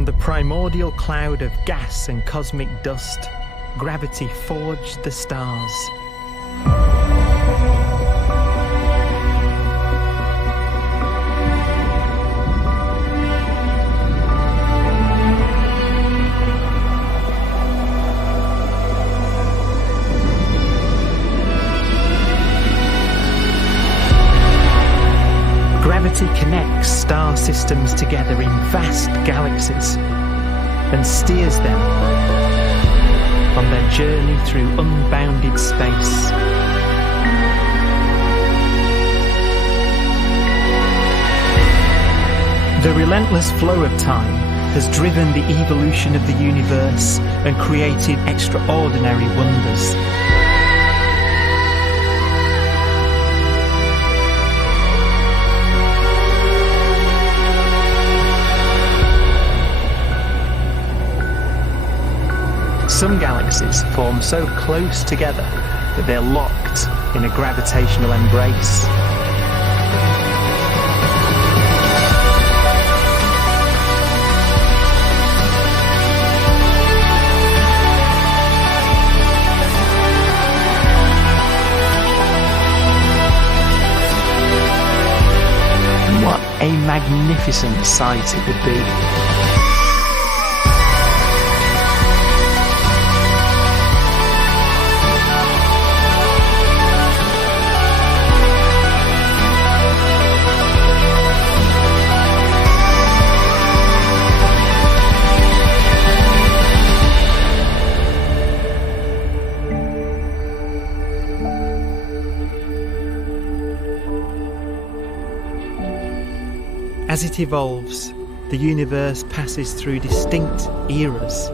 From the primordial cloud of gas and cosmic dust, gravity forged the stars. Gravity connects star systems together in vast galaxies and steers them on their journey through unbounded space. The relentless flow of time has driven the evolution of the universe and created extraordinary wonders. Some galaxies form so close together that they're locked in a gravitational embrace. What a magnificent sight it would be. As it evolves, the universe passes through distinct eras.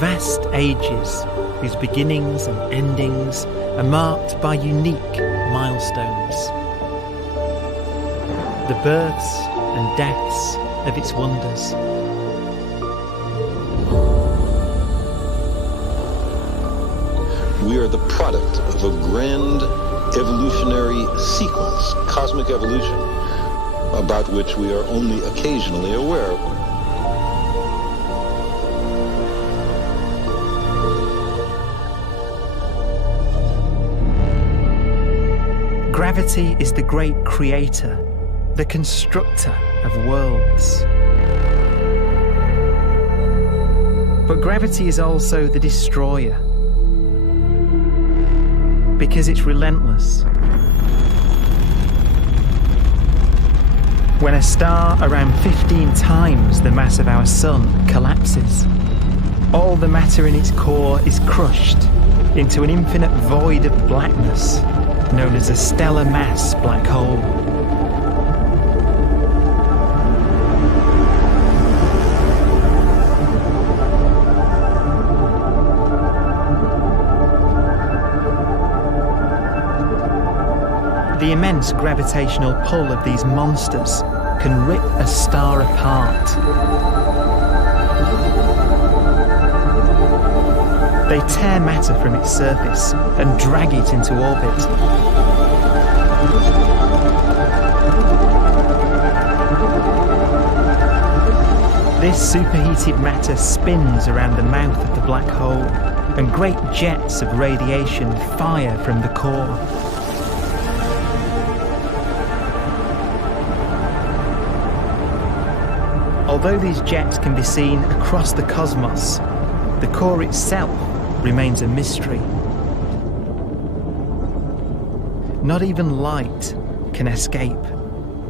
Vast ages whose beginnings and endings are marked by unique milestones. The births and deaths of its wonders. We are the product of a grand evolutionary sequence, cosmic evolution, about which we are only occasionally aware. Gravity is the great creator, the constructor of worlds. But gravity is also the destroyer, because it's relentless. When a star around 15 times the mass of our Sun collapses, all the matter in its core is crushed into an infinite void of blackness known as a stellar mass black hole. The immense gravitational pull of these monsters can rip a star apart. They tear matter from its surface and drag it into orbit. This superheated matter spins around the mouth of the black hole, and great jets of radiation fire from the core. Although these jets can be seen across the cosmos, the core itself remains a mystery. Not even light can escape,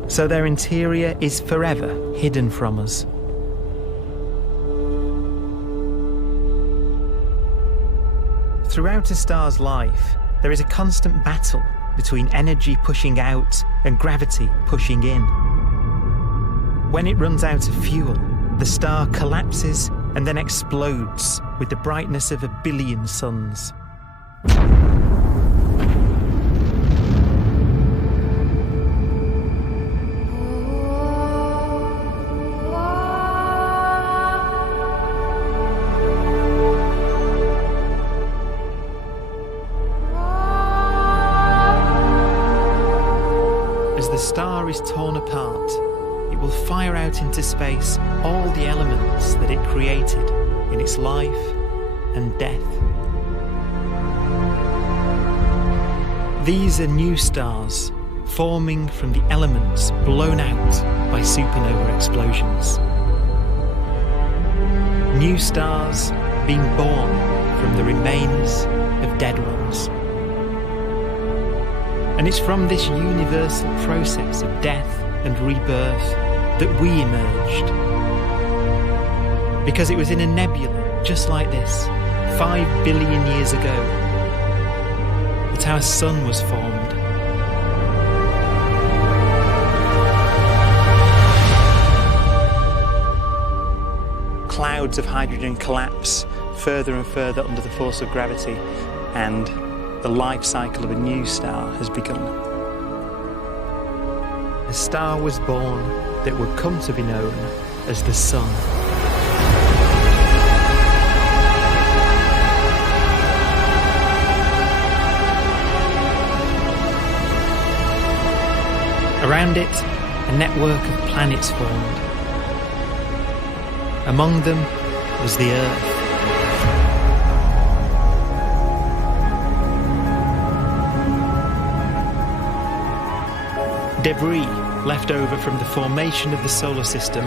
so their interior is forever hidden from us. Throughout a star's life, there is a constant battle between energy pushing out and gravity pushing in. When it runs out of fuel, the star collapses and then explodes with the brightness of 1 billion suns. As the star is torn apart, it will fire out out into space all the elements that it created in its life and death. These are new stars forming from the elements blown out by supernova explosions. New stars being born from the remains of dead ones. And it's from this universal process of death and rebirth that we emerged. Because it was in a nebula just like this, 5 billion years ago, that our sun was formed. Clouds of hydrogen collapse further and further under the force of gravity, and the life cycle of a new star has begun. A star was born that would come to be known as the Sun. Around it, a network of planets formed. Among them was the Earth. Debris left over from the formation of the solar system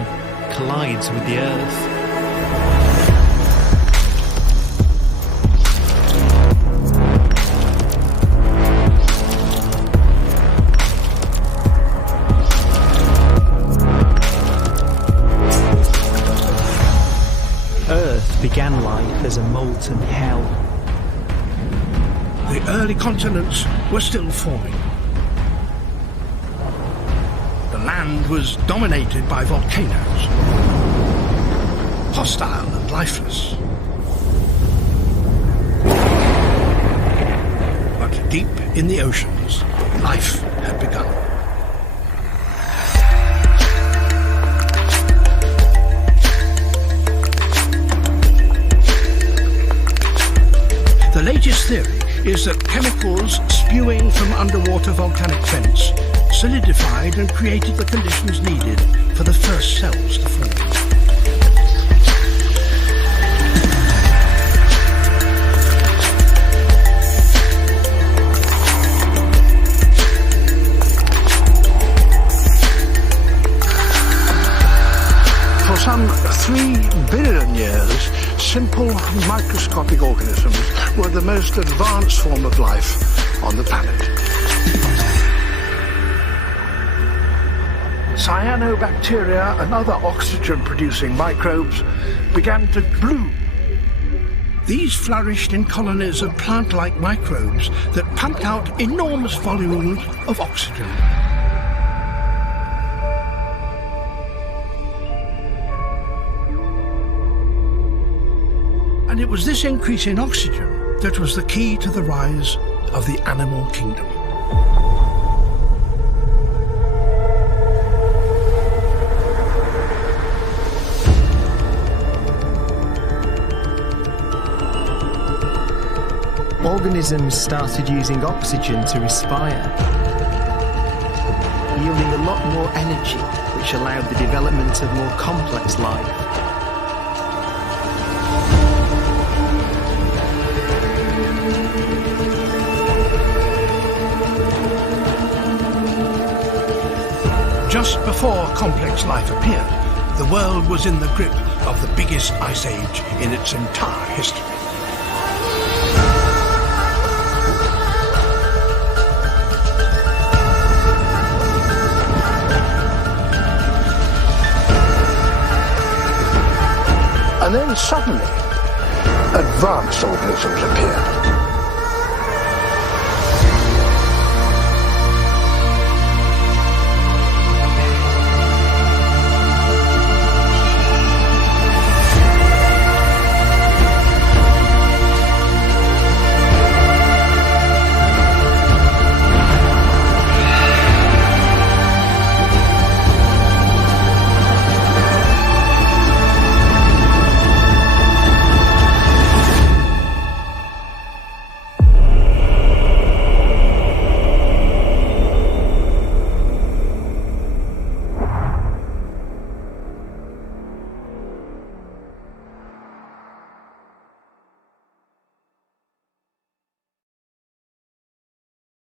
collides with the Earth. Earth began life as a molten hell. The early continents were still forming. The land was dominated by volcanoes, hostile and lifeless. But deep in the oceans, life had begun. The latest theory is that chemicals spewing from underwater volcanic vents solidified and created the conditions needed for the first cells to form. For some 3 billion years, simple microscopic organisms were the most advanced form of life on the planet. Cyanobacteria and other oxygen-producing microbes began to bloom. These flourished in colonies of plant-like microbes that pumped out enormous volumes of oxygen. And it was this increase in oxygen that was the key to the rise of the animal kingdom. Organisms started using oxygen to respire, yielding a lot more energy, which allowed the development of more complex life. Just before complex life appeared, the world was in the grip of the biggest ice age in its entire history. And then suddenly, advanced organisms appeared.